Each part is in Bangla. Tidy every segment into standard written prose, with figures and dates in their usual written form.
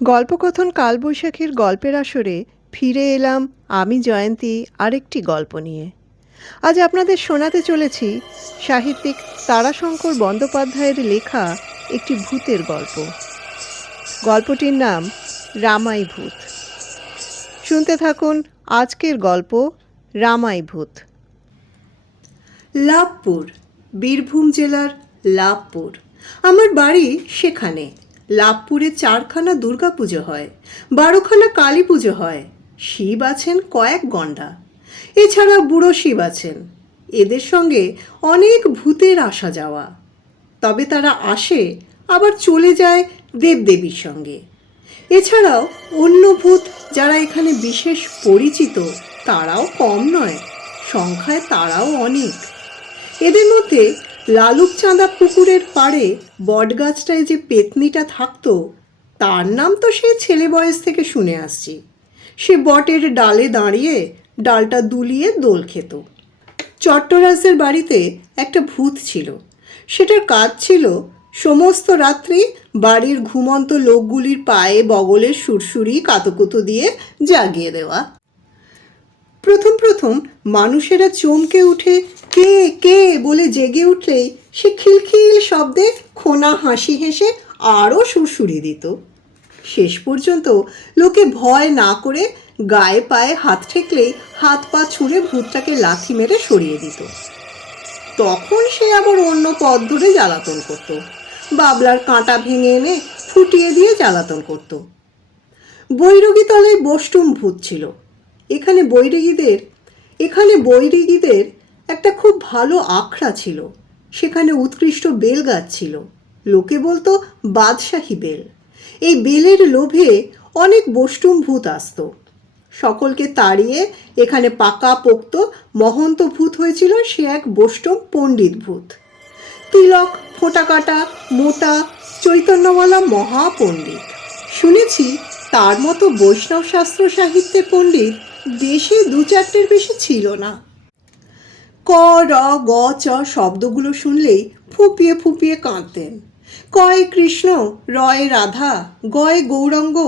গল্পকথন কালবৈশাখীর গল্পের আসরে ফিরে এলাম আমি জয়ন্তী আরেকটি গল্প নিয়ে। আজ আপনাদের শোনাতে চলেছি সাহিত্যিক তারাশঙ্কর বন্দ্যোপাধ্যায়ের লেখা একটি ভূতের গল্প। গল্পটির নাম রামাই ভূত। শুনতে থাকুন আজকের গল্প রামাই ভূত। লাভপুর, বীরভূম জেলার লাভপুর। আমার বাড়ি সেখানে। লাভপুরে 4খানা দুর্গাপুজো হয়, 12খানা কালী পুজো হয়। শিব আছেন কয়েক গণ্ডা, এছাড়া বুড়ো শিব আছেন। এদের সঙ্গে অনেক ভূতের আসা যাওয়া। তবে তারা আসে আবার চলে যায় দেবদেবীর সঙ্গে। এছাড়াও অন্য ভূত যারা এখানে বিশেষ পরিচিত তারাও কম নয়, সংখ্যায় তারাও অনেক। এদের মধ্যে লালুক চাঁদা পুকুরের পাড়ে বটগাছটায় যে পেতনিটা থাকতো, তার নাম তো সেই ছেলে বয়স থেকে শুনে আসছি। সে বটের ডালে দাঁড়িয়ে ডালটা দুলিয়ে দোল খেত। চট্টরাজের বাড়িতে একটা ভূত ছিল। সেটার কাজ ছিল সমস্ত রাত্রি বাড়ির ঘুমন্ত লোকগুলির পায়ে বগলের সুরসুরি কাতুকুতু দিয়ে জাগিয়ে দেওয়া। প্রথম প্রথম মানুষেরা চমকে উঠে কে কে বলে জেগে উঠলেই সে খিলখিল শব্দে খোনা হাসি হেসে আরও সুরসুরি দিত। শেষ পর্যন্ত লোকে ভয় না করে গায়ে পায়ে হাত ঠেকলেই হাত পা ছুঁড়ে ভূতটাকে লাথি মেরে সরিয়ে দিত। তখন সে আবার অন্য পথ ধরে জ্বালাতন করত, বাবলার কাঁটা ভেঙে এনে ফুটিয়ে দিয়ে জ্বালাতন করত। বৈরাগী তলায় বষ্টুম ভূত ছিল। এখানে বৈরাগীদের একটা খুব ভালো আখড়া ছিল। সেখানে উৎকৃষ্ট বেল গাছ ছিল, লোকে বলতো বাদশাহী বেল। এই বেলের লোভে অনেক বষ্টুম ভূত আসতো। সকলকে তাড়িয়ে এখানে পাকা পোক্ত মহন্ত ভূত হয়েছিল সে এক বষ্টুম পণ্ডিত ভূত। তিলক, ফোঁটা কাটা, মোটা, চৈতন্যওয়ালা মহাপণ্ডিত। শুনেছি তার মতো বৈষ্ণব শাস্ত্র সাহিত্যের পণ্ডিত দেশে 2-4টের বেশি ছিল না। ক, র, গ, চ শব্দগুলো শুনলেই ফুঁপিয়ে ফুঁপিয়ে কাঁদতেন। কয় কৃষ্ণ, রয় রাধা, গয় গৌরাঙ্গ,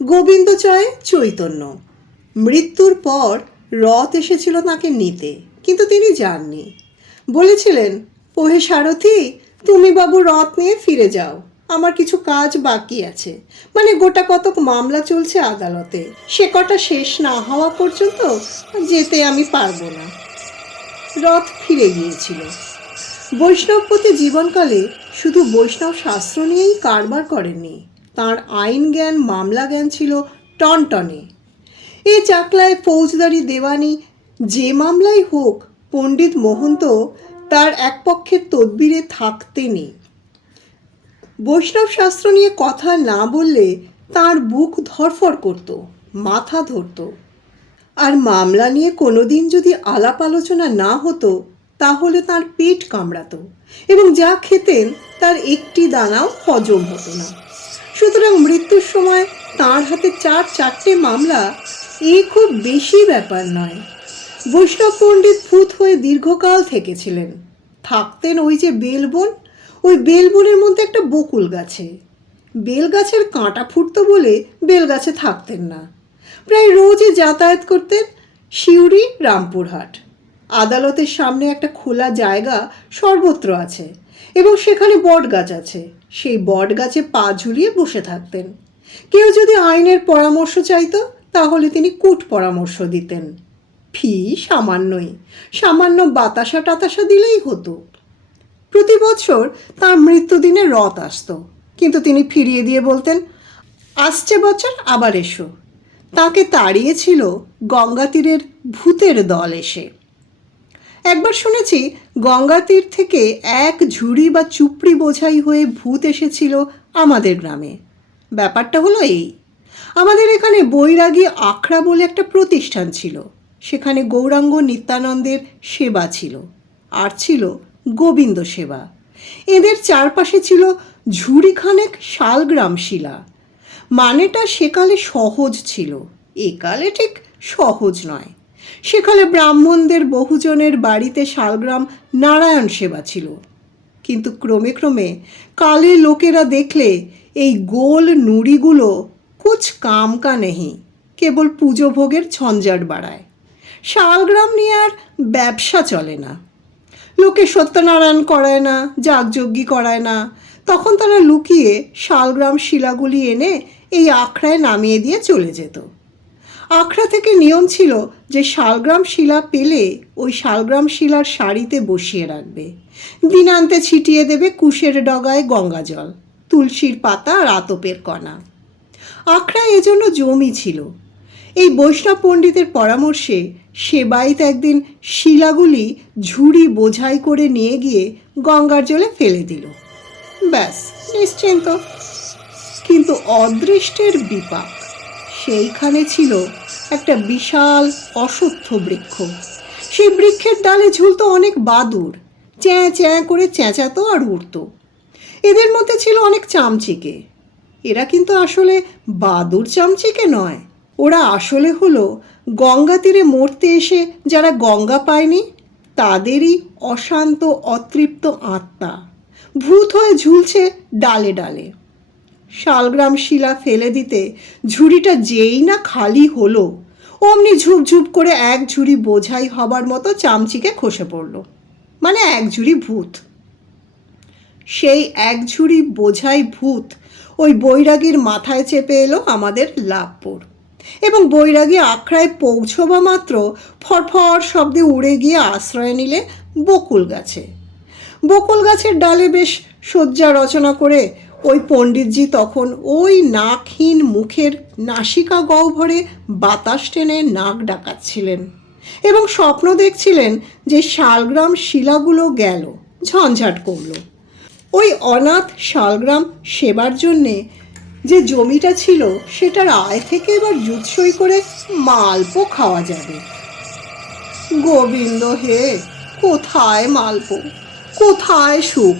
গোবিন্দ চয় চৈতন্য। মৃত্যুর পর রথ এসেছিল তাকে নিতে, কিন্তু তিনি যাননি। বলেছিলেন, ওহে সারথি, তুমি বাবু রথ নিয়ে ফিরে যাও, আমার কিছু কাজ বাকি আছে। মানে গোটা কতক মামলা চলছে আদালতে, সে কটা শেষ না হওয়া পর্যন্ত যেতে আমি পারবো না। রথ ফিরে গিয়েছিল। বৈষ্ণবপতি জীবনকালে শুধু বৈষ্ণব শাস্ত্র নিয়েই কারবার করেননি, তাঁর আইন জ্ঞান মামলা জ্ঞান ছিল টনটনে। এই চাকলায় ফৌজদারি দেওয়ানি যে মামলাই হোক, পণ্ডিত মোহন্ত তার এক পক্ষের তদবিরে থাকতেনি। বৈষ্ণব শাস্ত্র নিয়ে কথা না বললে তার বুক ধরফর করত, মাথা ধরত। আর মামলা নিয়ে কোনোদিন যদি আলাপ আলোচনা না হতো তাহলে তার পেট কামড়াতো এবং যা খেতেন তার একটি দানাও হজম হতো না। সুতরাং মৃত্যুর সময় তার হাতে 4-4টে মামলা এ খুব বেশি ব্যাপার নয়। বৈষ্ণব পণ্ডিত ভূত হয়ে দীর্ঘকাল থেকেছিলেন। থাকতেন ওই যে বেলবন, ওই বেলবনের মধ্যে একটা বকুল গাছে। বেলগাছের কাঁটা ফুটতো বলে বেলগাছে থাকতেন না। প্রায় রোজই যাতায়াত করতেন সিউড়ি, রামপুরহাট। আদালতের সামনে একটা খোলা জায়গা সর্বত্র আছে এবং সেখানে বট গাছ আছে। সেই বট গাছে পা ঝুলিয়ে বসে থাকতেন। কেউ যদি আইনের পরামর্শ চাইতো তাহলে তিনি কূট পরামর্শ দিতেন। ফি সামান্যই, সামান্য বাতাসা টাতাসা দিলেই হতো। প্রতি বছর তার মৃত্যুদিনে রথ আসতো, কিন্তু তিনি ফিরিয়ে দিয়ে বলতেন, আসছে বছর আবার এসো। তাকে তাড়িয়েছিল গঙ্গা তীরের ভূতের দল এসে। একবার শুনেছি গঙ্গা তীর থেকে এক ঝুড়ি বা চুপড়ি বোঝাই হয়ে ভূত এসেছিল আমাদের গ্রামে। ব্যাপারটা হলো এই, আমাদের এখানে বৈরাগী আখড়া বলে একটা প্রতিষ্ঠান ছিল। সেখানে গৌরাঙ্গ নিত্যানন্দের সেবা ছিল, আর ছিল গোবিন্দ সেবা। এদের চারপাশে ছিল ঝুড়িখানেক শালগ্রাম শিলা। মানেটা সেকালে সহজ ছিল, একালে ঠিক সহজ নয়। সেকালে ব্রাহ্মণদের বহুজনের বাড়িতে শালগ্রাম নারায়ণ সেবা ছিল। কিন্তু ক্রমে ক্রমে কালে লোকেরা দেখলে এই গোল নুড়িগুলো কুছ কাম কা নেহি, কেবল পুজো ভোগের ঝঞ্ঝাট বাড়ায়। শালগ্রাম নিয়ে আর ব্যবসা চলে না। লোকে সত্যনারায়ণ করায় না, যাগযজ্ঞি করায় না, তখন তারা লুকিয়ে শালগ্রাম শিলাগুলি এনে এই আখড়ায় নামিয়ে দিয়ে চলে যেত। আখড়া থেকে নিয়ম ছিল যে শালগ্রাম শিলা পেলে ওই শালগ্রাম শিলার সারিতে বসিয়ে রাখবে, দিনান্তে ছিটিয়ে দেবে কুশের ডগায় গঙ্গা জল, তুলসীর পাতা আর আতপের কণা। আখড়ায় এজন্য জমি ছিল। এই বৈষ্ণব পণ্ডিতের পরামর্শে সেবাইত একদিন শিলাগুলি ঝুড়ি বোঝাই করে নিয়ে গিয়ে গঙ্গার জলে ফেলে দিল। ব্যাস, নিশ্চিন্ত। কিন্তু অদৃষ্টের বিপাক, সেইখানে ছিল একটা বিশাল অশ্বত্থ বৃক্ষ। সেই বৃক্ষের ডালে ঝুলত অনেক বাদুড়, চ্যাঁ চ্যাঁ করে চেঁচাতো আর উড়ত। এদের মধ্যে ছিল অনেক চামচিকে। এরা কিন্তু আসলে বাদুড় চামচিকে নয়, ওরা আসলে হলো গঙ্গা তীরে মরতে এসে যারা গঙ্গা পায়নি তাদেরই অশান্ত অতৃপ্ত আত্মা, ভূত হয়ে ঝুলছে ডালে ডালে। শালগ্রাম শিলা ফেলে দিতে ঝুড়িটা যেই না খালি হলো, অমনি ঝুপঝুপ করে এক ঝুড়ি বোঝাই হবার মতো চামচিকে খসে পড়ল, মানে এক ঝুড়ি ভূত। সেই এক ঝুড়ি বোঝাই ভূত ওই বৈরাগীর মাথায় চেপে এলো আমাদের লাভপুর, এবং বৈরাগী আখড়ায় পৌঁছবা মাত্র ফরফর শব্দে উড়ে গিয়ে আশ্রয় নিলে বকুল গাছে। বকুল গাছের ডালে বেশ শয্যা রচনা করে ওই পণ্ডিতজি তখন ওই নাকহীন মুখের নাসিকা গহ্বরে বাতাস টেনে নাক ডাকাচ্ছিলেন এবং স্বপ্ন দেখছিলেন যে শালগ্রাম শিলাগুলো গেল, ঝঞ্ঝাট কমল। ওই অনাথ শালগ্রাম সেবার জন্যে যে জমিটা ছিল সেটার আয় থেকে এবার জুৎসই করে মালপো খাওয়া যাবে। গোবিন্দ হে, কোথায় মালপো, কোথায় সুখ!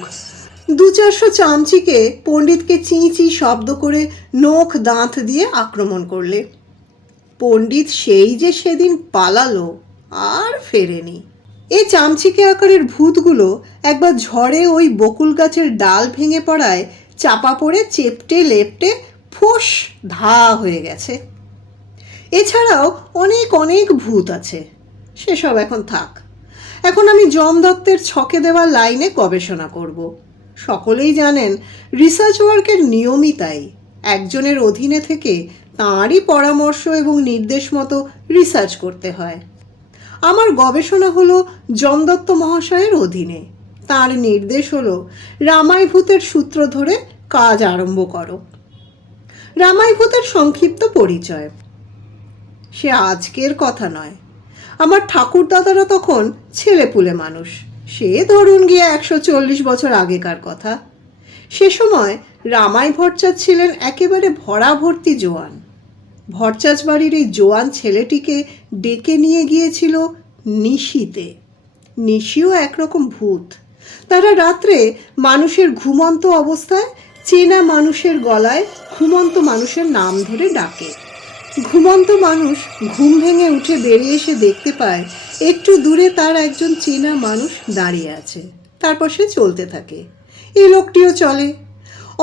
200-400 চামচিকে পণ্ডিতকে চিঁ চিঁ শব্দ করে নখ দাঁত দিয়ে আক্রমণ করলে। পণ্ডিত সেই যে সেদিন পালালো, আর ফেরেনি। এই চামচিকে আকারের ভূতগুলো একবার ঝড়ে ওই বকুল গাছের ডাল ভেঙে পড়ায় চাপা পড়ে চেপটে লেপটে ফোঁস ধা হয়ে গেছে। এছাড়াও অনেক অনেক ভূত আছে, সেসব এখন থাক। এখন আমি যম দত্তের ছকে দেওয়া লাইনে গবেষণা করব। সকলেই জানেন রিসার্চ ওয়ার্কের নিয়মই তাই, একজনের অধীনে থেকে তাঁরই পরামর্শ এবং নির্দেশ মতো রিসার্চ করতে হয়। আমার গবেষণা হলো যম দত্ত মহাশয়ের অধীনে। তাঁর নির্দেশ হলো রামায়ভূতের সূত্র ধরে কাজ আরম্ভ করো। রামায়ভূতের সংক্ষিপ্ত পরিচয়। সে আজকের কথা নয়, আমার ঠাকুর দাদারা তখন ছেলেপুলে মানুষ, সে ধরুন গিয়ে 140 বছর আগেকার কথা। সে সময় রামাই ভট্টাচ ছিলেন একেবারে ভরা ভর্তি জোয়ান। ভট্টাচ বাড়ির এই জোয়ান ছেলেটিকে ডেকে নিয়ে গিয়েছিল নিশিতে। নিশিও একরকম ভূত। তারা রাত্রে মানুষের ঘুমন্ত অবস্থায় চেনা মানুষের গলায় ঘুমন্ত মানুষের নাম ধরে ডাকে। ঘুমন্ত মানুষ ঘুম ভেঙে উঠে বেরিয়ে এসে দেখতে পায় একটু দূরে তার একজন চেনা মানুষ দাঁড়িয়ে আছে। তারপর সে চলতে থাকে। এই লোকটিও চলে।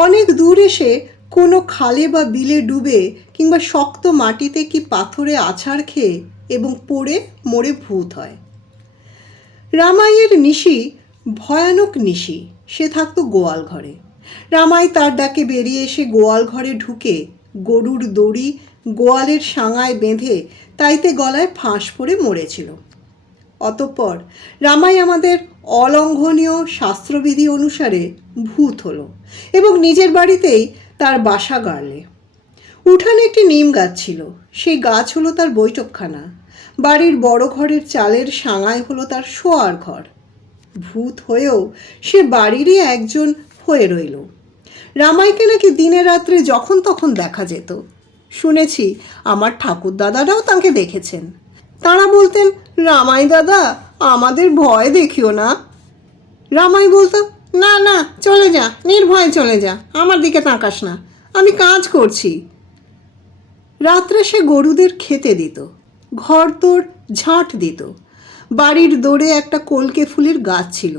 অনেক দূর এসে কোনো খালে বা বিলে ডুবে কিংবা শক্ত মাটিতে কি পাথরে আছাড় খেয়ে এবং পড়ে মরে ভূত হয়। রামাইয়ের নিশি ভয়ানক নিশি। সে থাকতো গোয়াল ঘরে। রামাই তার ডাকে বেরিয়ে এসে গোয়াল ঘরে ঢুকে গরুর দড়ি গোয়ালের সাঙায় বেঁধে তাইতে গলায় ফাঁস পড়ে মরেছিল। অতঃপর রামাই আমাদের অলঙ্ঘনীয় শাস্ত্রবিধি অনুসারে ভূত হলো এবং নিজের বাড়িতেই তার বাসা গাড়লে। উঠানে একটি নিম গাছ ছিল, সেই গাছ হলো তার বৈঠকখানা। বাড়ির বড় ঘরের চালের সাঙায় হলো তার শোয়ার ঘর। ভূত হয়েও সে বাড়িরই একজন হয়ে রইল। রামাইকে নাকি দিনে রাত্রে যখন তখন দেখা যেত। শুনেছি আমার ঠাকুর দাদারাও তাকে দেখেছেন। তারা বলতেন, রামাই দাদা, আমাদের ভয় দেখিও না। রামাই বলতো, না না, চলে যা, নির্ভয়ে চলে যা, আমার দিকে তাকাস না, আমি কাজ করছি। রাত্রে সে গরুদের খেতে দিত, ঘর তোর ঝাঁট দিত। বাড়ির দোরে একটা কলকে ফুলের গাছ ছিল,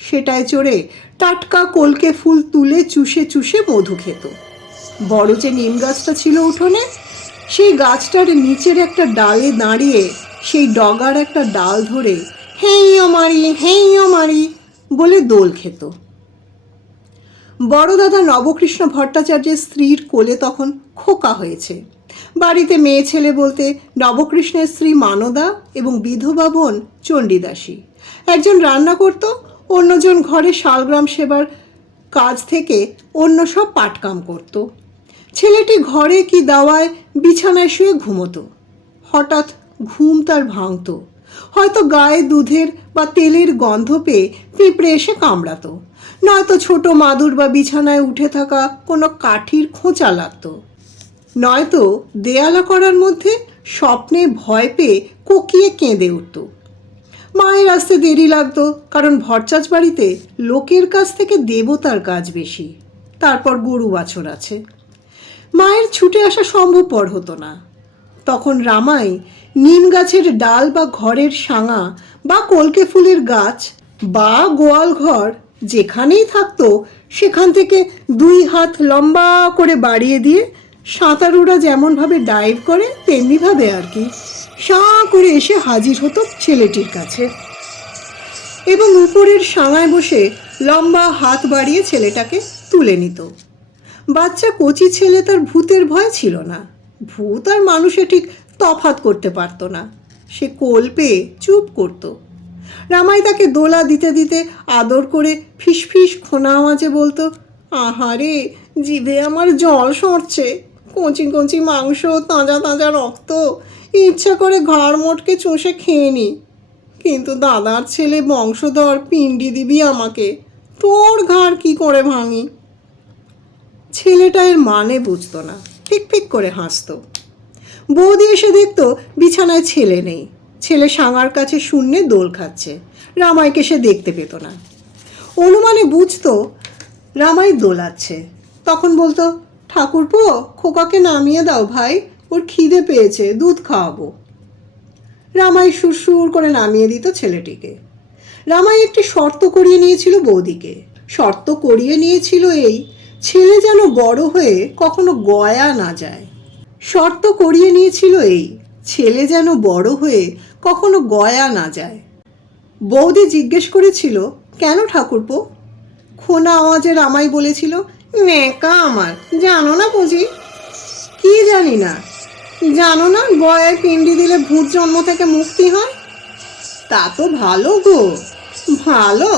সেটায় চড়ে টাটকা কলকে ফুল তুলে চুষে চুষে মধু খেত। বড় যে নিম গাছটা ছিল উঠোনে, সেই গাছটার নিচের একটা ডালে দাঁড়িয়ে সেই ডগার একটা ডাল ধরে হেইয়ো মারি হেইয়ো মারি বলে দোল খেত। বড় দাদা নবকৃষ্ণ ভট্টাচার্যের স্ত্রীর কোলে তখন খোকা হয়েছে। বাড়িতে মেয়ে ছেলে বলতে নবকৃষ্ণের স্ত্রী মানদা এবং বিধবা বোন চণ্ডীদাসী। একজন রান্না করত, অন্যজন ঘরে শালগ্রাম সেবার কাজ থেকে অন্য সব পাটকাম করত। ছেলেটি ঘরে কি দাওয়ায় বিছানায় শুয়ে ঘুমোতো। হঠাৎ ঘুম তার ভাঙত, হয়তো গায়ে দুধের বা তেলের গন্ধ পেয়ে পিঁপড়ে এসে কামড়াতো, নয়তো ছোট মাদুর বা বিছানায় উঠে থাকা কোনো কাঠির খোঁচা লাগতো, নয়তো দেয়ালা করার মধ্যে স্বপ্নে ভয় পেয়ে কোকিয়ে কেঁদে উঠত। মায়ের আসতে দেরি লাগতো, কারণ ভট্টাচ বাড়িতে লোকের কাছ থেকে দেবতার কাজ বেশি, তারপর গরু বাছর আছে। মায়ের ছুটে আসা সম্ভবপর হতো না। তখন রামাই নিম গাছের ডাল বা ঘরের সাঙা বা কলকে ফুলের গাছ বা গোয়াল ঘর যেখানেই থাকতো, সেখান থেকে 2 হাত লম্বা করে বাড়িয়ে দিয়ে সাঁতারুরা যেমনভাবে ডাইভ করে তেমনিভাবে আর কি সাঁ করে এসে হাজির হতো ছেলেটির কাছে, এবং উপরের সাঙায় বসে লম্বা হাত বাড়িয়ে ছেলেটাকে তুলে নিত। বাচ্চা কচি ছেলে, তার ভূতের ভয় ছিল না। ভূত আর মানুষে ঠিক তফাৎ করতে পারত না। সে কোল পেয়ে চুপ করত। রামাই তাকে দোলা দিতে দিতে আদর করে ফিসফিস খোনা আওয়াজে বলতো, আহারে জিভে আমার জল সরছে, কচি কচি মাংস, তাজা তাজা রক্ত, ইচ্ছা করে ঘাড় মোটকে চষে খেয়ে নি, কিন্তু দাদার ছেলে বংশধর, পিণ্ডি দিবি আমাকে, তোর ঘাড় কি করে ভাঙি। ছেলেটা এর মানে বুঝতো না, ফিক ফিক করে হাসতো। বৌদি এসে দেখতো বিছানায় ছেলে নেই, ছেলে সাঙার কাছে শূন্যে দোল খাচ্ছে। রামাইকে সে দেখতে পেত না। অনুমানে বুঝতো রামাই দোলাচ্ছে। তখন বলতো, ঠাকুরপো, খোকাকে নামিয়ে দাও ভাই, ওর খিদে পেয়েছে, দুধ খাওয়াবো। রামাই সুরসুর করে নামিয়ে দিত ছেলেটিকে। রামাই একটি শর্ত করিয়ে নিয়েছিল বৌদিকে। শর্ত করিয়ে নিয়েছিল এই, ছেলে যেন বড় হয়ে কখনো গয়া না যায়। শর্ত করিয়ে নিয়েছিল এই, ছেলে যেন বড় হয়ে কখনো গয়া না যায়। বৌদি জিজ্ঞেস করেছিল, কেন ঠাকুরপো? খোনা আওয়াজে রামাই বলেছিল, নেকা আমার, জানো না বুঝি? কি জানি না? জানো না গয়ায় পিণ্ডি দিলে ভূত জন্ম থেকে মুক্তি হয়? তা তো ভালো গো। ভালো?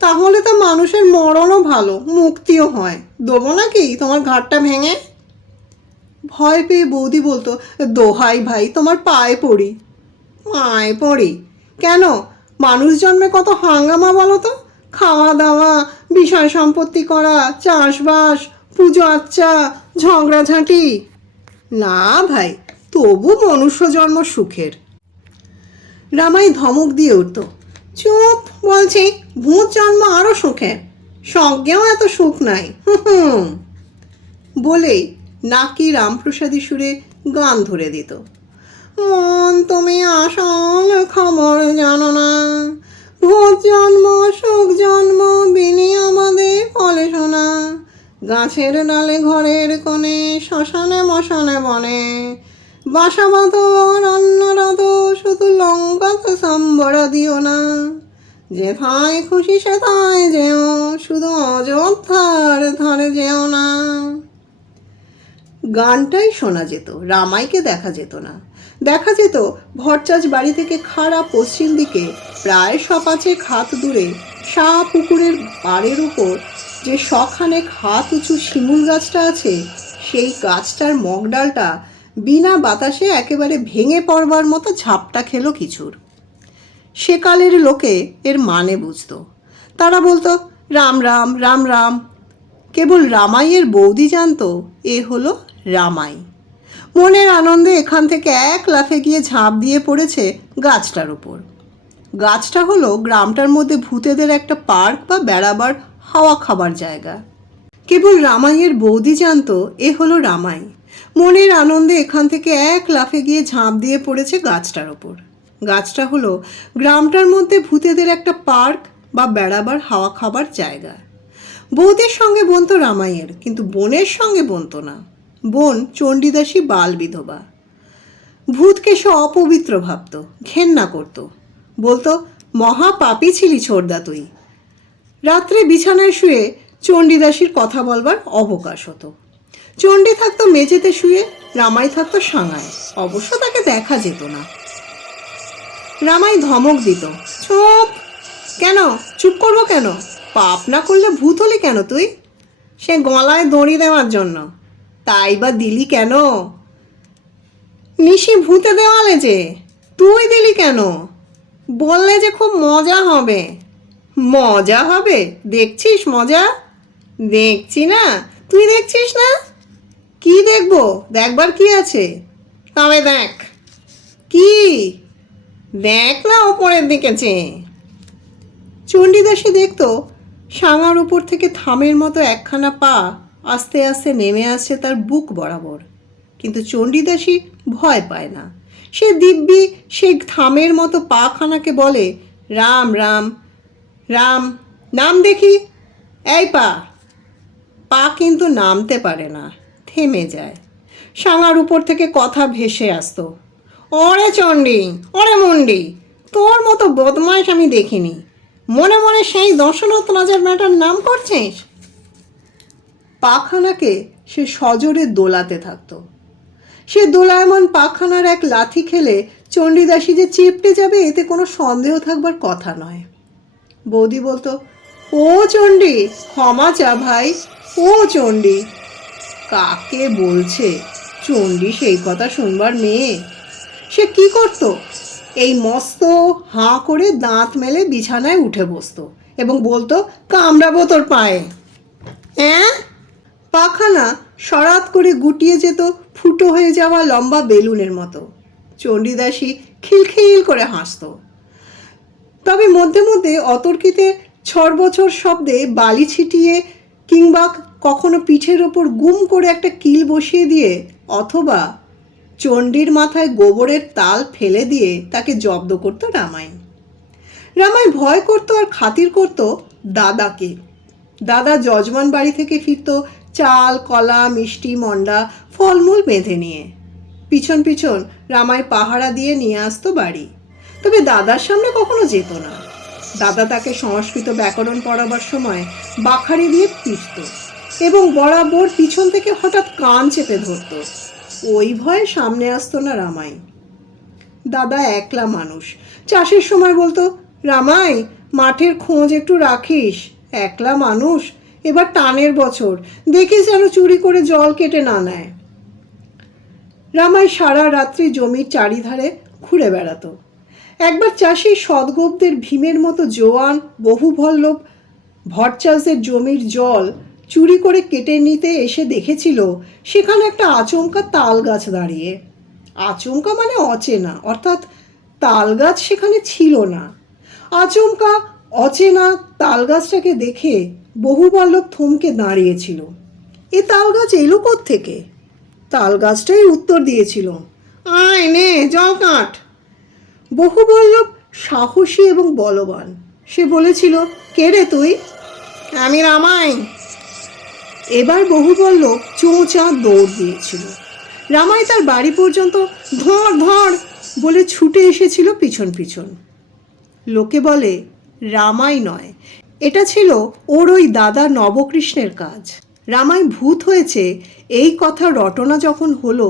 তাহলে তো মানুষের মরণও ভালো, মুক্তিও হয়। দেবো নাকি তোমার ঘাটটা ভেঙে? ভয় পেয়ে বৌদি বলতো, দোহাই ভাই, তোমার পায়ে পড়ি। পায়ে পড়ি কেন? মানুষ জন্মে কত হাঙ্গামা বলো তো, খাওয়া দাওয়া, বিষয় সম্পত্তি করা, চাষবাস, পুজো আচ্চা, ঝগড়াঝাঁটি। না ভাই, তবু মনুষ্য জন্ম সুখের। রামাই ধমক দিয়ে উঠত, চুপ বলছি, ভূত জন্ম আরো সুখের, স্বজ্ঞেও এত সুখ নাই, হুম বলেই নাকি রামপ্রসাদী সুরে গান ধরে দিত। মন তুমি আসল খবর জানো না, ভূত জন্ম সুখ জন্ম বিনি আমাদের ফলে শোনা, গাছের ডালে ঘরের কোণে শ্মশানে মশানে বনে, বাসা বাঁধো রান্নারত শুধু লঙ্কাতে সম্বরা দিও না, যেথায় খুশি সেথায় যেও শুধু অযোধ্যার ধারে যেও না। গানটাই শোনা যেত, রামাইকে দেখা যেত না। দেখা যেত ভট্টাচ বাড়ি থেকে খাড়া পশ্চিম দিকে প্রায় 5 হাত দূরে শাহ পুকুরের পাড়ের উপর যে শখানেক হাত উঁচু শিমুল গাছটা আছে, সেই গাছটার মগডালটা বিনা বাতাসে একেবারে ভেঙে পড়বার মতো ঝাপটা খেলো কিছুর। সেকালের লোকে এর মানে বুঝত। তারা বলতো, রাম রাম রাম রাম। কেবল রামাইয়ের বৌদি জানতো এ হলো রামাই। মনের আনন্দে এখান থেকে এক লাফে গিয়ে ঝাঁপ দিয়ে পড়েছে গাছটার উপর। গাছটা হলো গ্রামটার মধ্যে ভূতেদের একটা পার্ক বা বেড়াবার হাওয়া খাবার জায়গা। কেবল রামাইয়ের বৌদি জানতো এ হলো রামাই। মনের আনন্দে এখান থেকে এক লাফে গিয়ে ঝাঁপ দিয়ে পড়েছে গাছটার ওপর। গাছটা হলো গ্রামটার মধ্যে ভূতেদের একটা পার্ক বা বেড়াবার হাওয়া খাবার জায়গা। বৌদির সঙ্গে বনতো রামাইয়ের, কিন্তু বোনের সঙ্গে বনতো না। বোন চণ্ডীদাসী বাল বিধবা। ভূতকে সে অপবিত্র ভাবত, ঘেন্না করত, বলতো মহা পাপী ছিলি ছোড়দা তুই। রাত্রে বিছানায় শুয়ে চণ্ডীদাসীর কথা বলবার অবকাশ হতো। চণ্ডী থাকতো মেঝেতে শুয়ে, রামাই থাকতো সাঙায়, অবশ্য তাকে দেখা যেত না। রামাই ধমক দিত, চুপ। কেন চুপ করবো কেন? পাপ না করলে ভূত হলি কেন তুই? সে গলায় দড়ি দেওয়ার জন্য। তাই বা দিলি কেন? নিশি ভূতে দেওয়ালে যে, তুই দিলি কেন? বললে যে খুব মজা হবে। মজা হবে? দেখছিস মজা? দেখছি না? তুই দেখছিস না? কি দেখবো? দেখবার কি আছে? তবে দেখ। কি? দেখ না ওপরের দিকে চেয়ে। চণ্ডীদাসী দেখতো সাঙার উপর থেকে থামের মতো একখানা পা আস্তে আস্তে নেমে আসছে তার বুক বরাবর। কিন্তু চণ্ডীদাসী ভয় পায় না। সে দিব্যি সেই থামের মতো পাখানাকে বলে, রাম রাম রাম, নাম দেখি। এই পা। পা কিন্তু নামতে পারে না, থেমে যায়। সাঙার উপর থেকে কথা ভেসে আসতো, ওরে চণ্ডী, ওরে মন্ডি, তোর মতো বদমাইশ আমি দেখিনি। মনে মনে সেই দশরথ রাজার বেটার নাম করছিস? পাখানাকে সে সজোরে দোলাতে থাকতো। সে দোলায়মান পাখানার এক লাথি খেলে চণ্ডীদাসী যে চেপটে যাবে এতে কোনো সন্দেহ থাকবার কথা নয়। বৌদি বলতো, ও চণ্ডী, ক্ষমা চা ভাই, ও চণ্ডী। কাকে বলছে? চণ্ডী সেই কথা শুনবার মেয়ে। সে কি করতো? এই মস্ত হাঁ করে দাঁত মেলে বিছানায় উঠে বসতো এবং বলতো, কামড়াবো তোর পায়ে। হ্যাঁ? পাখানা সরাত করে গুটিয়ে যেত ফুটো হয়ে যাওয়া লম্বা বেলুনের মতো। চণ্ডীদাসী খিলখিল করে হাসতো। তবে মধ্যে মধ্যে অতর্কিতে ছড়বছর শব্দে বালি ছিটিয়ে কিংবা কখনো পিঠের ওপর গুম করে একটা কিল বসিয়ে দিয়ে অথবা চণ্ডীর মাথায় গোবরের তাল ফেলে দিয়ে তাকে জব্দ করতো রামাই। রামাই ভয় করতো আর খাতির করতো দাদাকে। দাদা যজমান বাড়ি থেকে ফিরত চাল, কলা, মিষ্টি, মন্ডা, ফলমূল বেঁধে নিয়ে। পিছন পিছন রামাই পাহারা দিয়ে নিয়ে আসতো বাড়ি। তবে দাদার সামনে কখনো যেত না। দাদা তাকে সংস্কৃত ব্যাকরণ পড়াবার সময় বাখারি দিয়ে পিটত এবং বরাবর পিছন থেকে হঠাৎ কান চেপে ধরত। ওই ভয়ে সামনে আসতো না রামাই। দাদা একলা মানুষ। চাষের সময় বলতো, রামাই, মাঠের খোঁজ একটু রাখিস। একলা মানুষ, এবার টানের বছর, দেখিস যেন চুরি করে জল কেটে না নেয়। রামাই সারা রাত্রি জমির চারিধারে ঘুরে বেড়াতো। একবার চাষি সদগোপদের ভীমের মতো জোয়ান বহুভল্লভ ভট্টাচার্যের জমির জল চুরি করে কেটে নিতে এসে দেখেছিল সেখানে একটা আচমকা তাল গাছ দাঁড়িয়ে। আচমকা মানে অচেনা, অর্থাৎ তাল গাছ সেখানে ছিল না। আচমকা অচেনা তাল গাছটাকে দেখে বহুবল্লভ থমকে দাঁড়িয়েছিল। এ তাল গাছ এলো কোত্থেকে? তাল গাছটাই উত্তর দিয়েছিল, আয় নে জল কাঠ। বহুবল্লভ সাহসী এবং বলবান। সে বলেছিল, কে রে তুই? আমি রামাই। এবার বহুবল্লভ চোঁচা দৌড় দিয়েছিল। রামাই তার বাড়ি পর্যন্ত ধর ধর বলে ছুটে এসেছিল পিছন পিছন। লোকে বলে রামাই নয়, এটা ছিল ওর ওই দাদা নবকৃষ্ণের কাজ। রামাই ভূত হয়েছে এই কথা রটনা যখন হলো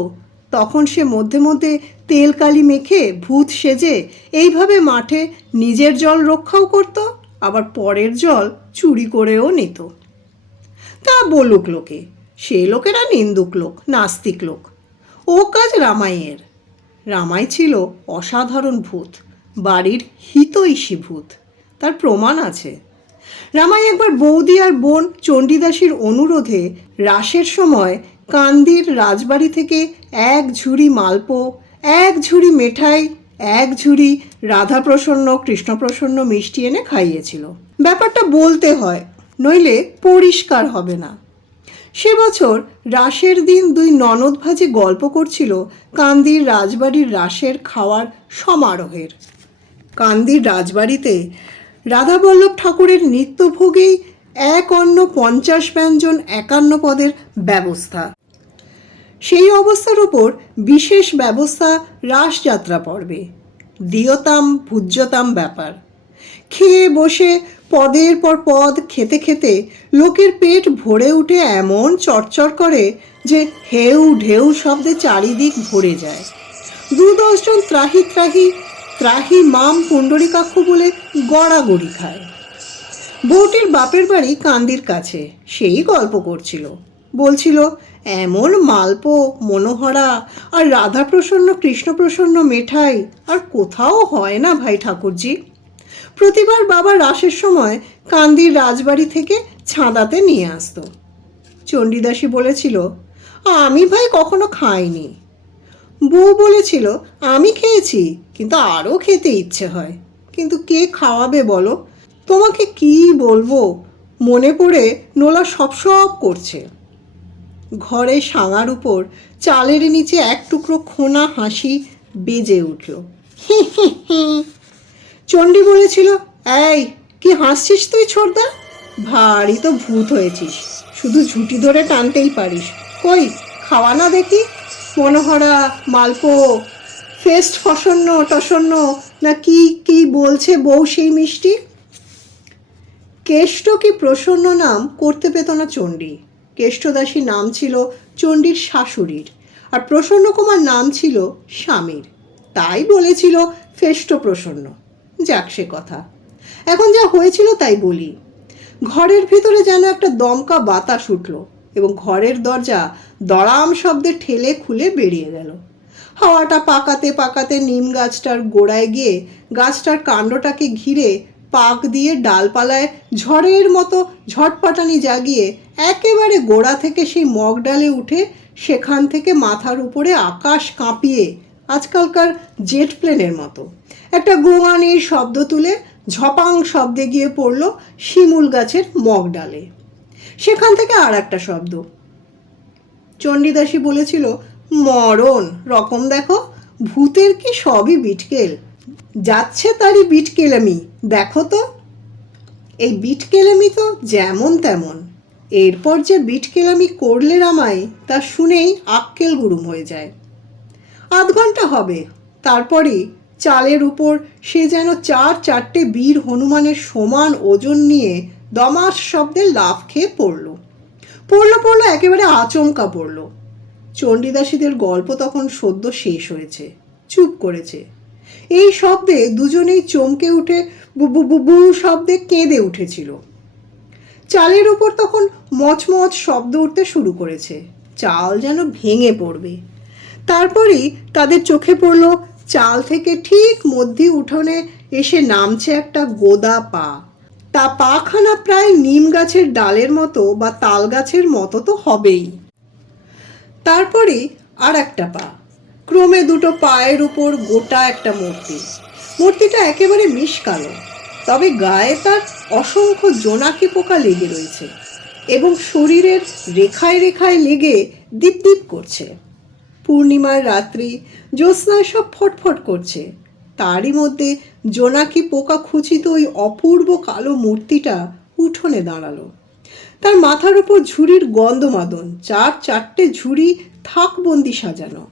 তখন সে মধ্যে মধ্যে তেল কালি মেখে ভূত সেজে এইভাবে মাঠে নিজের জল রক্ষাও করত, আবার পরের জল চুরি করেও নিত। তা বলুক লোকে, সে লোকেরা নিন্দুক লোক, নাস্তিক লোক। ও কাজ রামাইয়ের। রামাই ছিল অসাধারণ ভূত, বাড়ির হিতৈষী ভূত, তার প্রমাণ আছে। রামাই একবার বৌদি আর বোন চণ্ডীদাসীর অনুরোধে রাসের সময় কান্দির রাজবাড়ি থেকে এক ঝুড়ি মালপো, এক ঝুড়ি মেঠাই, এক ঝুড়ি রাধাপ্রসন্ন কৃষ্ণপ্রসন্ন মিষ্টি এনে খাইয়েছিল। ব্যাপারটা বলতে হয়, নইলে পরিষ্কার হবে না। সে বছর রাসের দিন দুই ননদ ভাজে গল্প করছিল কান্দির রাজবাড়ির রাসের খাওয়ার সমারোহের। কান্দির রাজবাড়িতে রাধাবল্লভ ঠাকুরের নিত্যভোগেই এক অন্ন 50 ব্যঞ্জন 51 পদের ব্যবস্থা। সেই অবস্থার ওপর বিশেষ ব্যবস্থা রাসযাত্রা পর্বে, দিয়তাম ভুজ্যতাম ব্যাপার। খেয়ে বসে পদের পর পদ খেতে খেতে লোকের পেট ভরে উঠে এমন চরচর করে যে হেউ ঢেউ শব্দে চারিদিক ভরে যায়। 2-10 জন ত্রাহি ত্রাহি ত্রাহি মাম পুণ্ডরিকাক্ষ বলে গড়াগড়ি খায়। বউটির বাপের বাড়ি কান্দির কাছে, সেই গল্প করছিল, বলছিল এমন মালপো মনোহরা আর রাধাপ্রসন্ন কৃষ্ণপ্রসন্ন মেঠাই আর কোথাও হয় না ভাই ঠাকুরজি। প্রতিবার বাবা রাসের সময় কান্দির রাজবাড়ি থেকে ছাদাতে নিয়ে আসতো। চণ্ডীদাসী বলেছিল আমি ভাই কখনো খাইনি। বউ বলেছিল আমি খেয়েছি, কিন্তু আরও খেতে ইচ্ছে হয়, কিন্তু কে খাওয়াবে বলো? তোমাকে কি বলবো, মনে পড়ে নোলা সব করছে। ঘরে সাঙার উপর চালের নিচে এক টুকরো খোনা হাসি বেজে উঠল। চণ্ডী বলেছিল এই কি হাসছিস তুই ছোটদা? ভারী তো ভূত হয়েছিস, শুধু ঝুঁটি ধরে টানতেই পারিস। কই খাওয়া না দেখি, মনোহরা মালপো ফেস্ট ফসন্ন টসন্ন না কি কি বলছে বউ সেই মিষ্টি। কেষ্ট কি প্রসন্ন নাম করতে পেত না চণ্ডী। কেষ্টদাসী নাম ছিল চণ্ডীর শাশুড়ির, আর প্রসন্ন কুমার নাম ছিল স্বামীর, তাই বলেছিল ফেষ্ট প্রসন্ন। যাক সে কথা, এখন যা হয়েছিল তাই বলি। ঘরের ভিতরে যেন একটা দমকা বাতাস উঠল এবং ঘরের দরজা দড়াম শব্দে ঠেলে খুলে বেরিয়ে গেল। হাওয়াটা পাকাতে পাকাতে নিম গাছটার গোড়ায় গিয়ে গাছটার কাণ্ডটাকে ঘিরে পাক দিয়ে ডালপালায় ঝড়ের মতো ঝটপাটানি জাগিয়ে একেবারে গোড়া থেকে সেই মগ ডালে উঠে সেখান থেকে মাথার উপরে আকাশ কাঁপিয়ে আজকালকার জেট প্লেনের মতো একটা গোয়ানির শব্দ তুলে ঝপাং শব্দে গিয়ে পড়ল শিমুল গাছের মগ ডালে। সেখান থেকে আর একটা শব্দ। চণ্ডীদাসী বলেছিল মরণ রকম দেখো, ভূতের কি সবই বিটকেল, যাচ্ছে তারই বিটকেলামি, দেখো তো। এই বিটকেলামি তো যেমন তেমন, এরপর যে বিটকেলামি করলে রামায় তা শুনেই আক্কেল গুরুম হয়ে যায়। 8 ঘন্টা হবে, তারপরেই চালের উপর সে যেন 4-4টে বীর হনুমানের সমান ওজন নিয়ে দমাস শব্দে লাফ খেয়ে পড়ল একেবারে আচমকা পড়ল। চণ্ডীদাসীদের গল্প তখন সদ্য শেষ হয়েছে, চুপ করেছে। এই শব্দে দুজনেই চমকে উঠে বু শব্দে কেঁদে উঠেছিল। চালের উপর তখন মচমচ শব্দ উঠতে শুরু করেছে, চাল যেন ভেঙে পড়বে। তারপরেই তাদের চোখে পড়ল চাল থেকে ঠিক মধ্যে উঠোনে এসে নামছে একটা গোদা পা। তা পাখানা প্রায় নিম গাছের ডালের মতো বা তাল গাছের মতো তো হবেই। তারপরে আর একটা পা, ক্রমে 2টো পায়ের উপর গোটা একটা মূর্তি। মূর্তিটা একেবারে মিশকালো, তবে গায়ে তার অসংখ্য জোনাকি পোকা লেগে রয়েছে এবং শরীরের রেখায় রেখায় লেগে দীপ দীপ করছে। পূর্ণিমার রাত্রি, জ্যোৎস্নায় সব ফটফট করছে, তারই মধ্যে জোনাকি পোকা খুচিত ওই অপূর্ব কালো মূর্তিটা উঠোনে দাঁড়ালো। তার মাথার উপর ঝুড়ির গন্ধমাদন, 4-4টে ঝুড়ি থাকবন্দি সাজানো,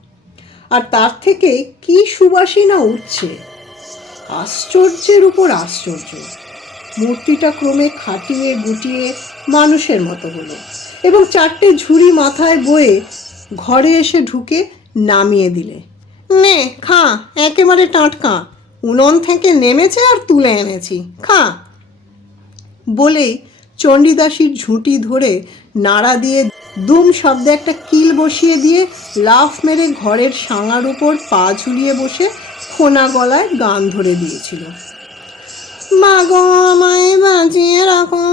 আর তার থেকে কি সুবাসিনা উঠছে, আশ্চর্যের উপর আশ্চর্য। মূর্তিটা ক্রমে খাটিয়ে গুটিয়ে মানুষের মতো হলো এবং 4টে ঝুড়ি মাথায় বয়ে ঘরে এসে ঢুকে নামিয়ে দিলে। নে খা, একেবারে টাটকা, উনুন থেকে নেমেছে আর তুলে এনেছি, খা। বলেই চণ্ডীদাসীর ঝুঁটি ধরে নাড়া দিয়ে দুম শব্দে একটা কিল বসিয়ে দিয়ে লাফ মেরে ঘরের সাঙার উপর পা ঝুলিয়ে বসে খোনা গলায় গান ধরে দিয়েছিল। মা গো আমায় বাঁচিয়ে রাখো,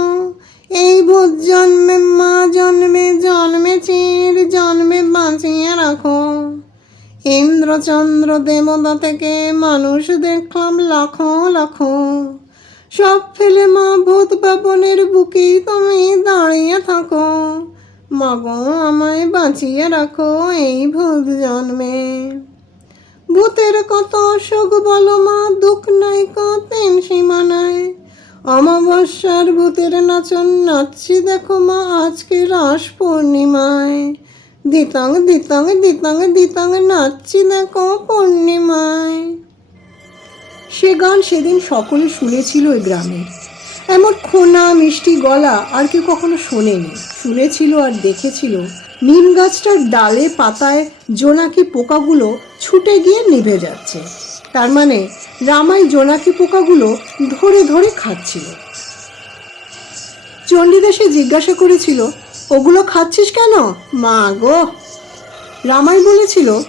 এই ভূত জন্মে মা জন্মে জন্মে চির জন্মে বাঁচিয়ে রাখো। ইন্দ্রচন্দ্র দেবতা থেকে মানুষ দেখলাম লাখো লাখো, সব ফেলে মা ভূত পাপনের বুকেই তুমি দাঁড়িয়ে থাকো। মা গো আমায় বাঁচিয়ে রাখো এই ভূত জন্মে। ভূতের কত অসুখ বলো মা, দুঃখ নাই কতেন সীমা নাই, অমাবস্যার ভূতের নাচন নাচছি দেখো মা আজকে রাস পূর্ণিমায়, দিতাং দিতাং দিতাং দিতাং নাচছি দেখো পূর্ণিমায়। সে গান সেদিন সকলে শুনেছিল ওই গ্রামের। এমন খোনা মিষ্টি গলা আর কেউ কখনো শোনেনি। শুনেছিল আর দেখেছিল নিম গাছটার ডালে পাতায় জোনাকি পোকাগুলো ছুটে গিয়ে নিভে যাচ্ছে। তার মানে রামাই জোনাকি পোকাগুলো ধরে ধরে খাচ্ছিল। চণ্ডীদাসে জিজ্ঞাসা করেছিল, ওগুলো খাচ্ছিস কেন? মা গো! রামাই বলেছিল,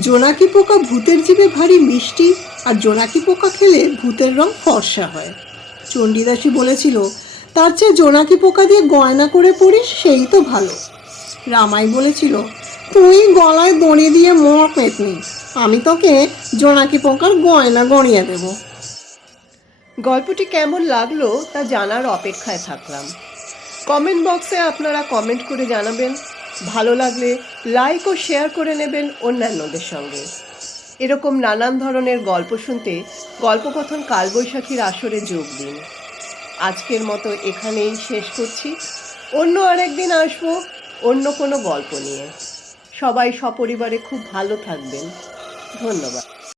জোনাকি পোকা ভূতের জিভে ভারী মিষ্টি, আর জোনাকি পোকা খেলে ভূতের রং ফর্সা হয়। চণ্ডীদাসী বলেছিল, তার চেয়ে জোনাকি পোকা দিয়ে গয়না করে পড়িস, সেই তো ভালো। রামাই বলেছিল, তুই গলায় দড়ি দিয়ে মর পেতনি, আমি তোকে জোনাকি পোকার গয়না গড়িয়ে দেব। গল্পটি কেমন লাগলো তা জানার অপেক্ষায় থাকলাম। কমেন্ট বক্সে আপনারা কমেন্ট করে জানাবেন। ভালো লাগলে লাইক ও শেয়ার করে নেবেন অন্যান্যদের সঙ্গে। এরকম নানান ধরনের গল্প শুনতে গল্পকথন কালবৈশাখীর আসরে যোগ দিন। আজকের মতো এখানেই শেষ করছি। অন্য আরেকদিন আসবো অন্য কোনো গল্প নিয়ে। সবাই সপরিবারে খুব ভালো থাকবেন। ধন্যবাদ।